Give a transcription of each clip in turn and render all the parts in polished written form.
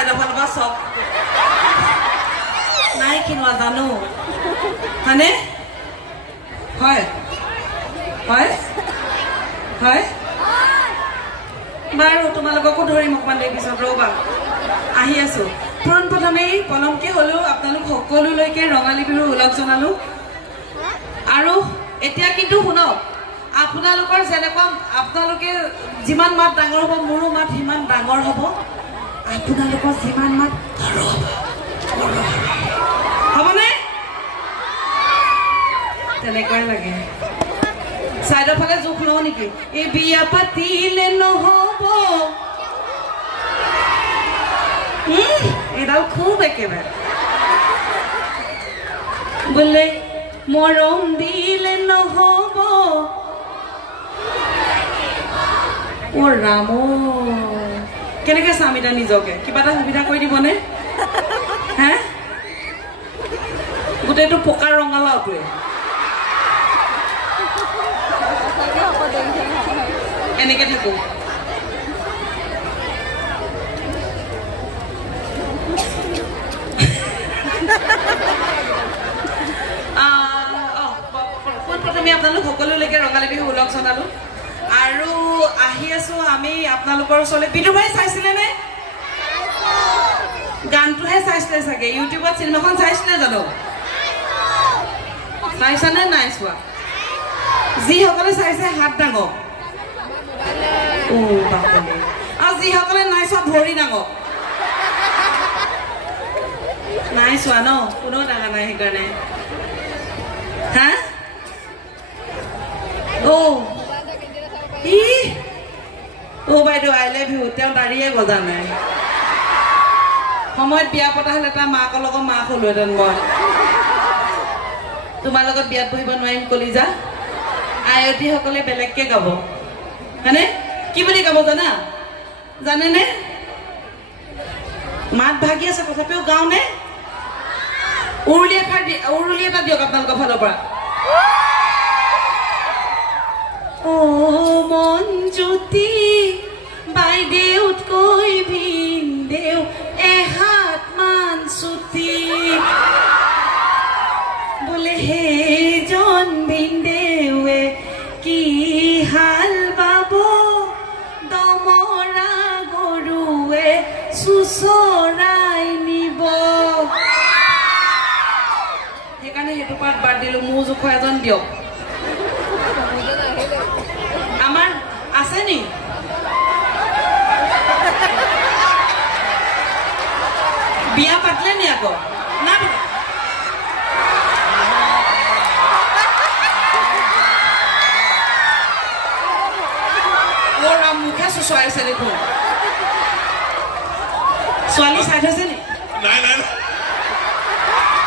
চাইডৰ ফালৰ পৰা চক নাই কিনোৱা জানো হয়নে হয় হয় হয় বাৰু তোমালোককো ধৰিম অকণমান দেৰি পিছত ৰ'বা আহি আছো পোনপ্ৰথমেই পলমকে হ'লেও আপোনালোক সকলোলৈকে ৰঙালী বিহুৰ ওলগ জনালো আৰু এতিয়া কিন্তু শুনক আপোনালোকৰ যেনেকুৱা আপোনালোকে যিমান মাত ডাঙৰ হ'ব মোৰো মাত সিমান ডাঙৰ হ'ব আপোনালোকৰ যিমান মাত সৰু হ'ব হ'বনে তেনেকুৱাই লাগে চাইডৰ ফালে জোখ লওঁ নেকি এই বিয়া পাতিলে নহ'ব এডাল খুব একেবাৰে বোলে মৰম দিলে নহ'ব অ ৰাম কেনেকৈ চাম এতিয়া নিজকে কিবা এটা সুবিধা কৰি দিবনে হে গোটেইটো পকা ৰঙালাওটোৱে এনেকৈ থাকোঁ পোনপ্ৰথমে আপোনালোক সকলোলৈকে ৰঙালী বিহু ওলগ জনালো আৰু আহি আছো আমি আপোনালোকৰ ওচৰলৈ বিদু ভাই চাইছিলেনে গানটোহে চাইছিলে চাগে ইউটিউবত চিনেমাখন চাইছিলে জানো চাইছানে নাই চোৱা যিসকলে চাইছে হাত ডাঙৰ আৰু যিসকলে নাই চোৱা ভৰি ডাঙৰ নাই চোৱা ন কোনো ডাঙৰ নাই সেইকাৰণে হা বাইদেউ আই লাভ ইউ তেওঁ দাঁড়িয়ে গজা নাই সময়ত বিয়া পতা হ'লে তাৰ মাকৰ লগত মাক হ'লোহেঁতেন মই তোমাৰ লগত বিয়াত বহিব নোৱাৰিম কলিজা আয়তীসকলে বেলেগকে গাব হয়নে কি বুলি গাব জানা জানেনে মাত ভাগি আছে তথাপিও গাওঁনে উৰুলি এটা দিয়ক আপোনালোকৰ ফালৰ পৰা ও মন জ্যোতি বাইদেউতকৈ ভিনদেউ এহাত মান চুটি বোলে সেইজন ভিনদেউৱে কি হাল বাব দমৰা গৰুৱে চুচৰাই নিব সেইকাৰণে সেইটো পাত বাদ দিলো মোৰ জোখৰ এজন দিয়ক আমাৰ আছে নি বিয়া পাতিলে নি আকৌ না মুখে চুচৰাইছে দেখোন ছোৱালী চাই থৈছে নি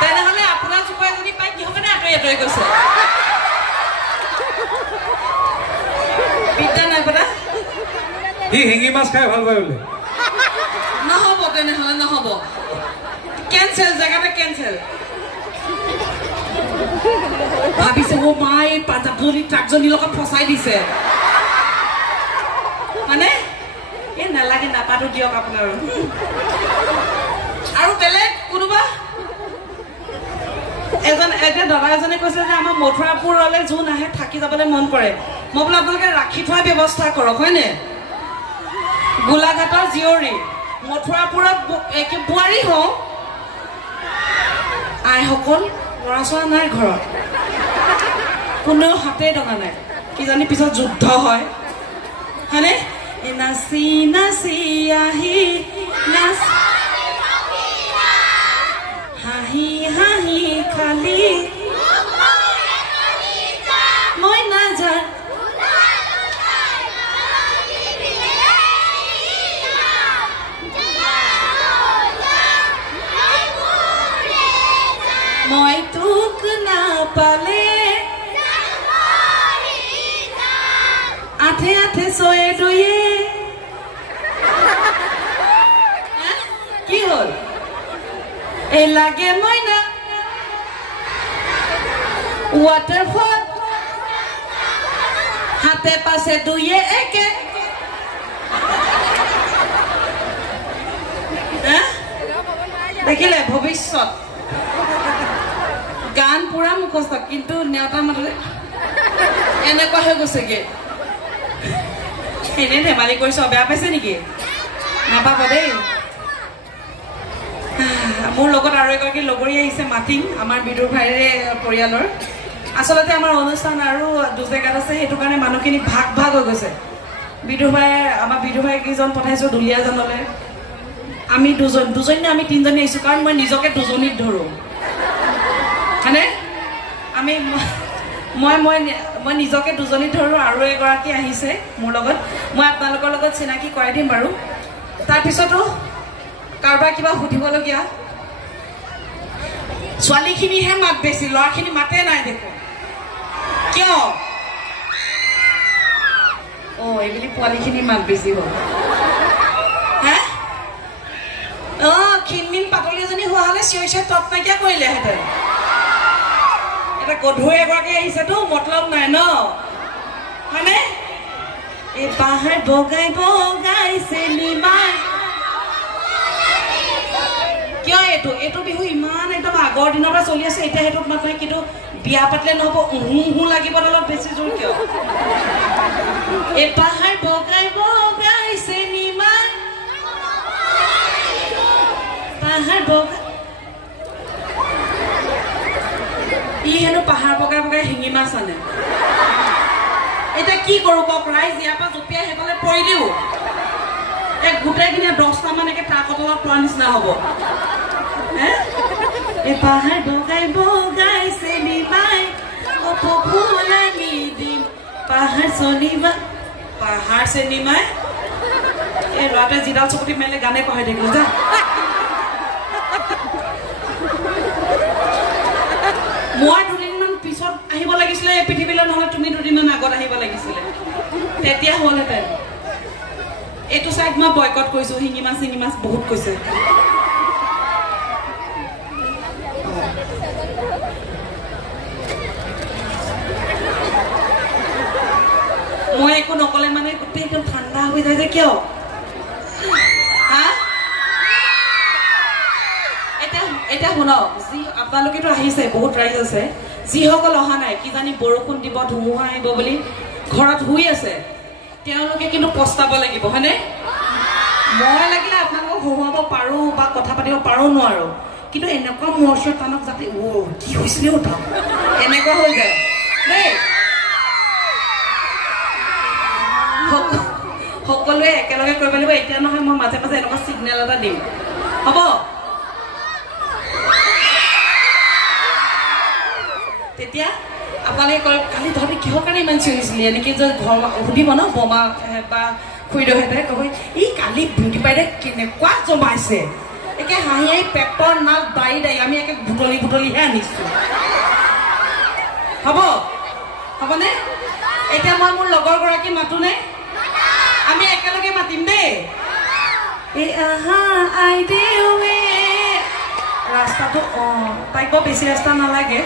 তেনেহ'লে আপোনাৰ জোপাই যদি পাই কিহৰ কাৰণে আঁতৰি আঁতৰি গৈছে বিদ্যা নাই পতা সি শিঙি মাছ খাই ভাল পায় বোলে নহ'ব তেনেহ'লে নহ'ব কেঞ্চেল জেগাতে কেঞ্চেল ভাবিছে অ' মা এই পাঞ্জাবজনী ট্ৰাকজনীৰ লগত ফচাই দিছে মানে এই নালাগে নাপাতো দিয়ক আপোনাৰো আৰু বেলেগ কোনোবা এতিয়া দাদা এজনে কৈছে যে আমাৰ মথুৰাপুৰলৈ যোন আহে থাকি যাবলৈ মন কৰে মই বোলো আপোনালোকে ৰাখি থোৱাৰ ব্যৱস্থা কৰক হয়নে গোলাঘাটৰ জীয়ৰী মথুৰাপুৰত বোৱাৰী হওঁ আইসকল ল'ৰা ছোৱালী নাই ঘৰত কোনেও হাতে ডঙা নাই কিজানি পিছত যুদ্ধ হয় হয়নে নাচি নাচি আহি হাঁহি হাঁহি খালি মই নাযায় মই তোক নাপালে আঠে আঠে ছয়ে দুয়ে কি হ'ল এই লাগে মইনা ৱাটাৰফল হাতে পাশে দুয়ে একে দেখিলে ভৱিষ্যত গান পুৰা মুখস্থ কিন্তু নেওতা মাতলে এনেকুৱা হৈ গৈছেগে এনে ধেমালি কৰিছ বেয়া পাইছে নেকি নাপাব দেই মোৰ লগত আৰু এগৰাকী লগৰী আহিছে মাতিম আমাৰ বিদুৰ ভাইৰে পৰিয়ালৰ আচলতে আমাৰ অনুষ্ঠান আৰু দুজেগাত আছে সেইটো কাৰণে মানুহখিনি ভাগ ভাগ হৈ গৈছে বিদুৰ ভাই কেইজন পঠাইছোঁ দুলীয়াজানলৈ আমি দুজনী আমি তিনিজনী আহিছোঁ কাৰণ মই নিজকে দুজনীত ধৰোঁ হয়নে আমি মই নিজকে দুজনীত ধৰোঁ আৰু এগৰাকী আহিছে মোৰ লগত মই আপোনালোকৰ লগত চিনাকি কৰাই দিম বাৰু তাৰপিছতো কাৰোবাৰ কিবা সুধিবলগীয়া ছোৱালীখিনিহে মাত বেছি ল'ৰাখিনি মাতে নাই দেখোন কিয় এইবুলি পোৱালিখিনি মাত বেছি হ'ল হে ক্ষীণমিন পাতলি এজনী হোৱা হ'লে চিঞৰি চিঞৰি তৎ নাইকিয়া কৰিলেহেঁতেন এটা গধুৰ এগৰাকী আহিছেতো মতলব নাই ন হয়নে এই পাহাৰ বগাই বগাই চেলিমাই কিয় এইটো বিহু ইমান একদম আগৰ দিনৰ পৰা চলি আছে এতিয়া সেইটোত মানুহে কিন্তু বিয়া পাতিলে নহ'ব উহু লাগিব অলপ বেছি জোৰ কিয় এই পাহাৰ বগাই বগাই চেলিমাই পাহাৰ বগাই ই হেনো পাহাৰ বগাই বগাই শিঙি মাছ আনে এতিয়া কি কৰোঁ কওক ৰাইজ ইয়াৰ পৰা জঁপিয়াই সেইফালে পৰি দিওঁ গোটেইখিনি 10টামান একে ট্ৰাকৰ তলত পৰা নিচিনা হ'ব এই পাহাৰ বগাই বগাই চেলিমাই ফুলানি দিম পাহাৰ চেলিমাই এই ল'ৰাটোৱে যিডাল চকুটি মেলে গানে পাহৰি থাকিলো যা মই দুদিনমান পিছত আহিব লাগিছিলে এই পৃথিৱীলৈ নহ'লে তুমি দুদিনমান আগত আহিব লাগিছিলে তেতিয়া হ'লহেঁতেন এইটো চাইড মই বয়কট কৰিছোঁ শিঙি মাছ বহুত কৈছে মই একো নকলে মানে গোটেই একদম ঠাণ্ডা হৈ যায় যে কিয় এতিয়া শুনক যি আপোনালোকেতো আহিছে বহুত ৰাইজ আছে যিসকল অহা নাই কিজানি বৰষুণ দিব ধুমুহা আহিব বুলি ঘৰত শুই আছে তেওঁলোকে কিন্তু পস্তাব লাগিব হয়নে মই লাগিলে আপোনালোকক হহুৱাব পাৰোঁ বা কথা পাতিব পাৰোঁ নোৱাৰোঁ কিন্তু এনেকুৱা মৰ্চৰ টানক যাতে কি হৈছিলে এনেকুৱা হৈ যায় দেই সকলোৱে একেলগে কৰিব লাগিব এতিয়া নহয় মই মাজে মাজে এনেকুৱা ছিগনেল এটা দিম হ'ব তেতিয়া আপোনালোকে কয় কালি তহঁতে কিহৰ কাৰণে ইমান চিঞৰিছিলি এনেকৈ যে ঘৰ সুধিব ন বমা বা খুৰীদেউহেঁতে ক'ব এই কালি বিউটি বাইদেউ কেনেকুৱা জমাইছে একে হাঁহি হাঁহি পেটৰ নাক দাই আমি একে বুটলিহে আনিছোঁ হ'বনে এতিয়া মই মোৰ লগৰগৰাকী মাতোনে আমি একেলগে মাতিম দেই এই ৰাস্তাটো তাইক বৰ বেছি ৰাস্তা নালাগে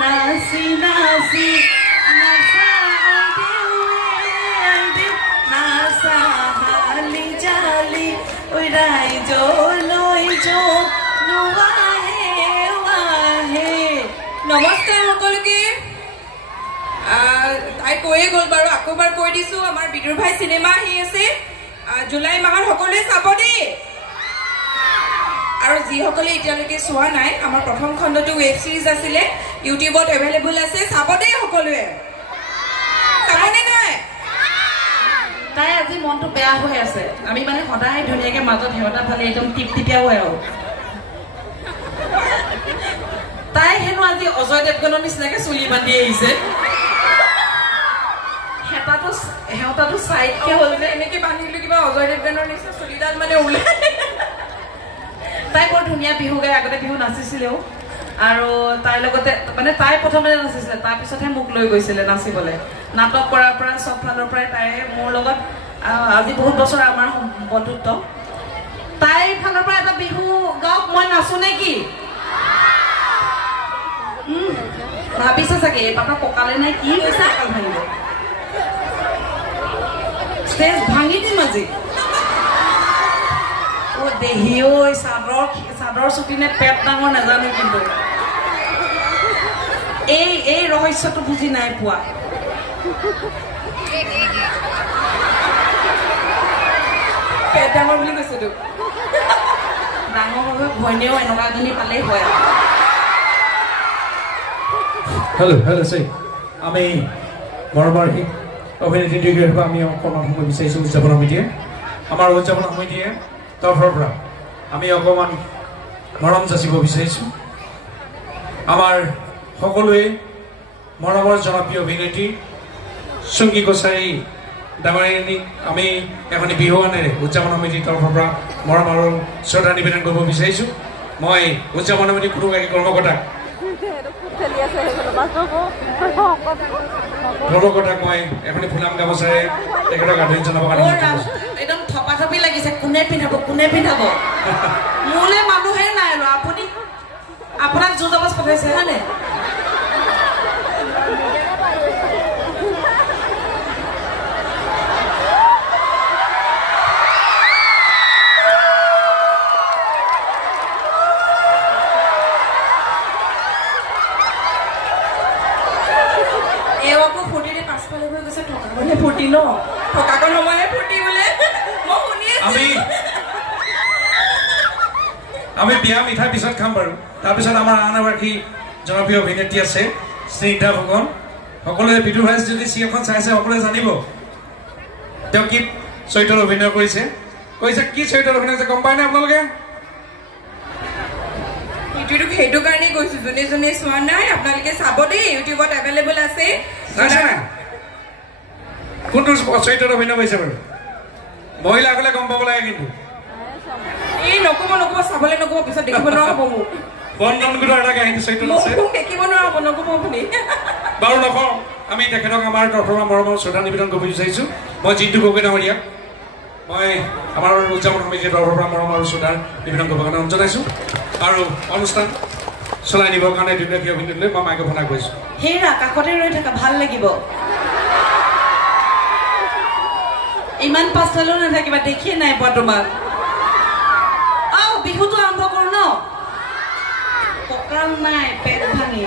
নাচি নাচি নাচালি জালি ৰাইজলৈ নমস্কাৰ সকলোকে তাই কৈয়ে গ'ল বাৰু আকৌ এবাৰ কৈ দিছোঁ আমাৰ বিদুৰ ভাই চিনেমা আহি আছে জুলাই মাহত সকলোৱে চাব দেই আৰু যিসকলে এতিয়ালৈকে চোৱা নাই আমাৰ প্ৰথম খণ্ডটো ৱেব ছিৰিজ আছিলে ইউটিউবত এভেইলেবল আছে চাব দেই সকলোৱে চাবনে নাই তাই আজি মনটো বেয়া হৈ আছে আমি মানে সদায় ধুনীয়াকৈ মাজত সেৱতা ফালে একদম টিপটিপিয়া হৈ আহোঁ তাই হেনো আজি অজয় দেৱগনৰ নিচিনাকৈ চুলি বান্ধি আহিছে সেৱতাটো চাইডকৈ হ'ল যে এনেকৈ বান্ধিলোঁ কিবা অজয় দেৱগনৰ নিচিনা চুলিডাল মানে ওলাই তাই বৰ ধুনীয়া বিহু গাই আগতে বিহু নাচিছিলেও আৰু তাইৰ লগতে মানে তাই প্ৰথমতে নাচিছিলে তাৰপিছতহে মোক লৈ গৈছিলে নাচিবলৈ নাটক কৰাৰ পৰা চব ফালৰ পৰাই তাই মোৰ লগত আজি বহুত বছৰ আমাৰ বন্ধুত্ব তাইৰ ফালৰ পৰা এটা বিহু গাওক মই নাচো নে কি ভাবিছে চাগে এই পাতা পকালে নাই কি হৈছে কাল ভাঙিব ষ্টেজ ভাঙি দিম আজি দেহি ঐ চাদৰ চুটি নে পেট ডাঙৰ নাজানো কিন্তু এই ৰহস্যটো বুজি নাই পোৱা পেট ডাঙৰ বুলি কৈছে তো ডাঙৰ হৈ ভৈনীয়েও এনেকুৱা এজনী পালেই হয় হেল্ল' চাই আমি মৰমৰ অভিনেত্ৰী দুয়োগৰাকীৰ আমি অকণমান সময় বিচাৰিছোঁ উদযাপন সমিতিয়ে আমাৰ উদযাপন সমিতিয়ে তৰফৰ পৰা আমি অকণমান মৰম যাচিব বিচাৰিছোঁ আমাৰ সকলোৱে মৰমৰ জনপ্ৰিয় অভিনেত্ৰী চুমকি কছাৰী ডাঙৰীয়ানীক আমি এখনি বিহুৱানেৰে উদযাপন সমিতিৰ তৰফৰ পৰা মৰম আৰু শ্ৰদ্ধা নিবেদন কৰিব বিচাৰিছোঁ মই উদযাপন সমিতিৰ কোনোগৰাকী কৰ্মকৰ্তাক মই এখনি ফুলাম গামোচাৰে তেখেতক আদৰণি জনাবৰ কাৰণে একদম থপাথপি লাগিছে কোনে পিন্ধাব মোলে মানুহে নাই আৰু আপুনি আপোনাক জোৰ জবজ পঠাইছে হয়নে ফূৰ্তি ন থকাকৰ সময়ে ফূৰ্তি বোলে মই শুনি আমি বিয়া মিঠাই পিছত খাম বাৰু তাৰপিছত আমাৰ আন এগৰাকী জনপ্ৰিয় অভিনেত্ৰী আছে স্নিগ্ধা ফুকন সকলোৱে বিদুৰ ভাইজ যদি চিৰিয়েলখন চাইছে সকলোৱে জানিব তেওঁ কি চৰিত্ৰত অভিনয় কৰিছে কি চৰিত্ৰত অভিনয় কৰিছে গম পায় নে আপোনালোকে সেইটো কাৰণেই কৈছো যোনে চোৱা নাই আপোনালোকে চাব দেই ইউটিউবত এভেইলেবল আছে কোনটো চৰিত্ৰত অভিনয় কৰিছে বাৰু মহিলাসকলে গম পাব লাগে কিন্তু এই নকব চাবলৈ নকব পিছত দেখিব নোৱাৰা হ'ব মোক বন্ধন গোটৰ এটা কাহিনী চৰিত্ৰত আছে দেখিব নোৱাৰা হ'ব নকব আপুনি বাৰু নকওঁ আমি তেখেতক আমাৰ তৰফৰ পৰা মৰমৰ শ্ৰদ্ধা নিবেদন কৰিব বিচাৰিছোঁ মই জিন্তু গগৈ ডাঙৰীয়াক মই আমাৰ উদযাপন সমিতিৰ তৰফৰ পৰা মৰম আৰু শ্ৰদ্ধা নিবেদন কৰিবৰ কাৰণে জনাইছোঁ আৰু অনুষ্ঠান চলাই নিবৰ কাৰণে দুগৰাকী অভিনেত্ৰীলৈ মই মাইক্ৰফোন আগবঢ়াইছোঁ হেৰা কাষতে ৰৈ থকা ভাল লাগিব ইমান পাছফালেও নাথাকিবা দেখিয়ে নাই পোৱা তোমাক বিহুটো আৰম্ভ কৰো ন কঁকাল নাই পেট ভাঙি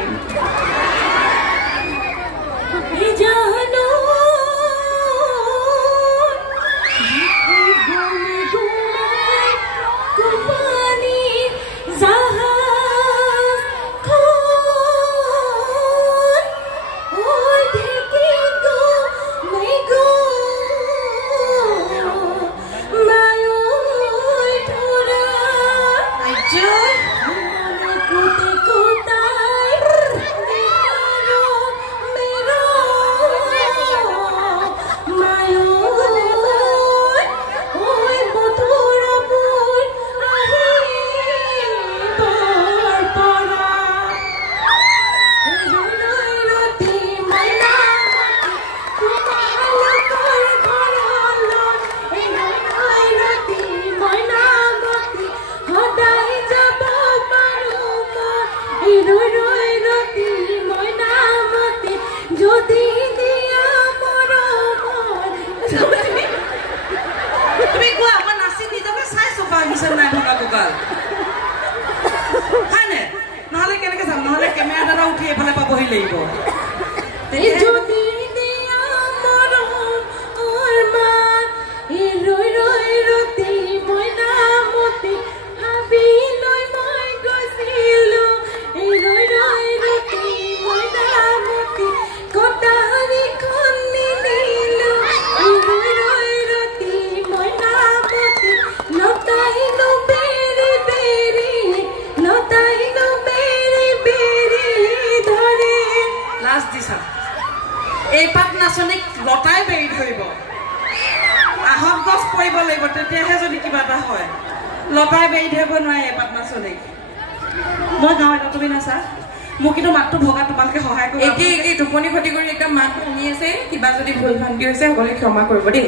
ক্ষমা কৰিব দেই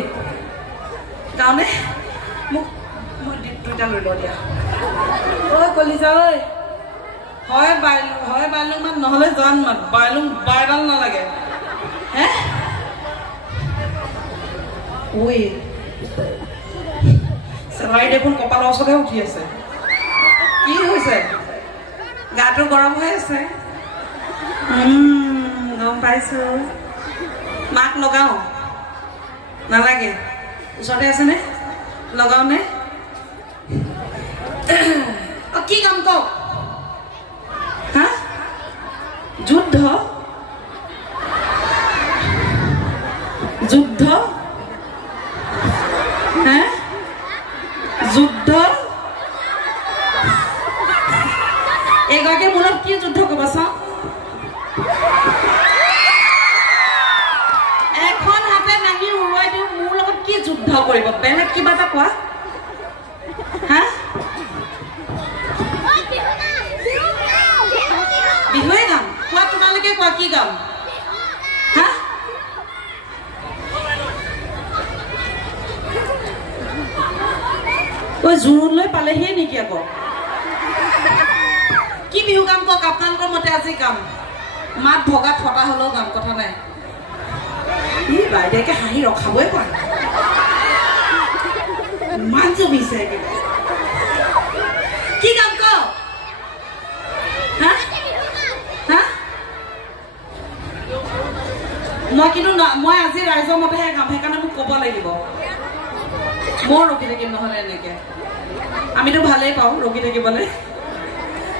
গাঁৱনে মোক মই দুটা লৈ লওঁ দিয়া কলিজা ঐ হয় বাইলুং মান নহ'লে জান মান বাইলুং বাইডাল নালাগে হে চেলাৰী দেখোন কপালৰ ওচৰতে উঠি আছে কি হৈছে গাটো গৰম হৈ আছে গম পাইছো মাক লগাও নালাগে ওচৰতে আছেনে লগাও নে কি কাম কওক হা যুদ্ধ যুদ্ধ হ্যাঁ যুদ্ধ এগৰাকী মূলত কি যুদ্ধ কব চাওঁ এখন হাতে দাঙি উৰুৱাই দিওঁ মোৰ লগত কি যুদ্ধ কৰিব বেলেগ কিবা এটা কোৱা হা বিহুৱে গাম কোৱা তোমালোকে কোৱা কি গাম হা ঐ জোৰোণলৈ পালেহিয়ে নেকি আকৌ কি বিহু গাম কওক আপোনালোকৰ মতে আজি গাম মাত ভগা ফটা হলেও গাম কথা নাই ই বাইদেউকে হাঁহি ৰখাবই পাৰে ইমান জমিছে কি গাম কওক হা হা মই কিন্তু মই আজি ৰাইজৰ মতেহে গাম সেইকাৰণে মোক ক'ব লাগিব মই ৰখি থাকিম নহ'লে এনেকে আমিতো ভালেই পাওঁ ৰখি থাকিবলৈ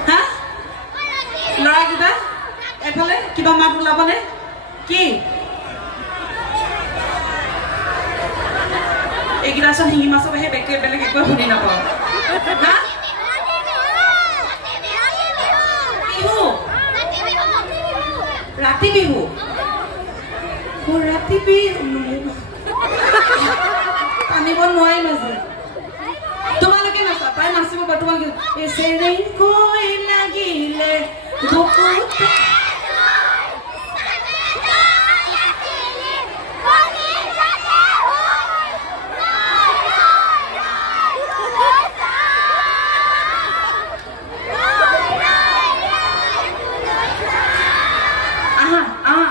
হা ল'ৰাকেইটা এফালে কিবা মাত ওলাবনে কি এইকেইটা চোন শিঙি মাছৰ বাহিৰে বেলেগ একোৱে শুনি নাপাওঁ হা বিহু ৰাতি বিহু ৰাতি বিহু আনিব নোৱাৰিম আজি তোমালোকে নাচা তাই নাচিব পাৰা তোমালোকে চেৰেংকৈ লাগিলে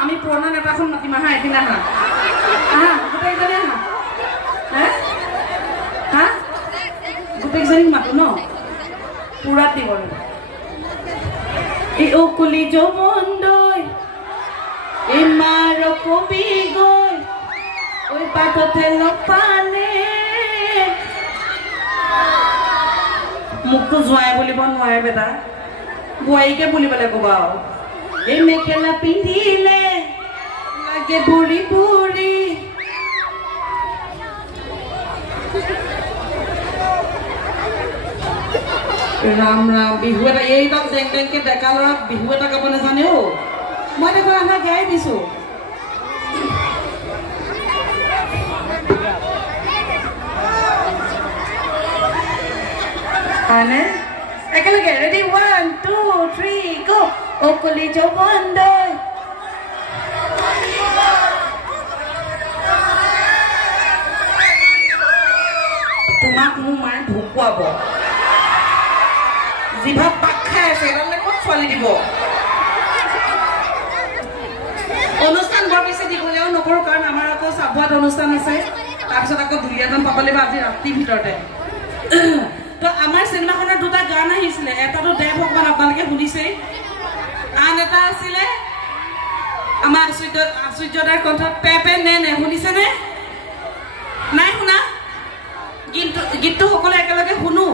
আমি পুৰণা নেতাখন মাতিম আহা এদিন আহা আহা গোটেইজনী আহা হা গোটেইজনীক মাতো ন পুৰাত দিব এই অকুলি যৌৱনদৈ এই মাৰ কবি গৈ ঐ পাততে লগ পালে মোকতো জোঁৱাই বুলিব নোৱাৰে বেটা বোৱাৰীকে বুলিবলৈ ক'বা আৰু এই মেখেলা পিন্ধিলে লাগে বুঢ়ী বুঢ়ী ৰাম ৰাম বিহু এটা এইডাল ডেং ডেংকে ডেকা ল'ৰা বিহু এটা গাব নাজানে অ মই দেখোন আধা গাই দিছো হয়নে একেলগে ৰেডি 1 2 3 গো অকলি যৌৱনদৈ তোমাক মোৰ মায়ে ভুকুৱাব জিভা পাক খাই আছে এডালে ক'ত ছোৱালী দিব অনুষ্ঠান বৰ বেছি দীঘলীয়াও নকৰোঁ কাৰণ আমাৰ আকৌ চাবুৱাত অনুষ্ঠান আছে তাৰপিছত আকৌ দুলীয়াজান পাব লাগিব আজি ৰাতিৰ ভিতৰতে তো আমাৰ চিনেমাখনৰ দুটা গান আহিছিলে এটাতো দেৱ ভগৱান আপোনালোকে শুনিছেই আন এটা আছিলে আমাৰ আশ্চৰ্যদাৰ কণ্ঠত পে পে নে নে শুনিছেনে নাই শুনা গীতটো সকলো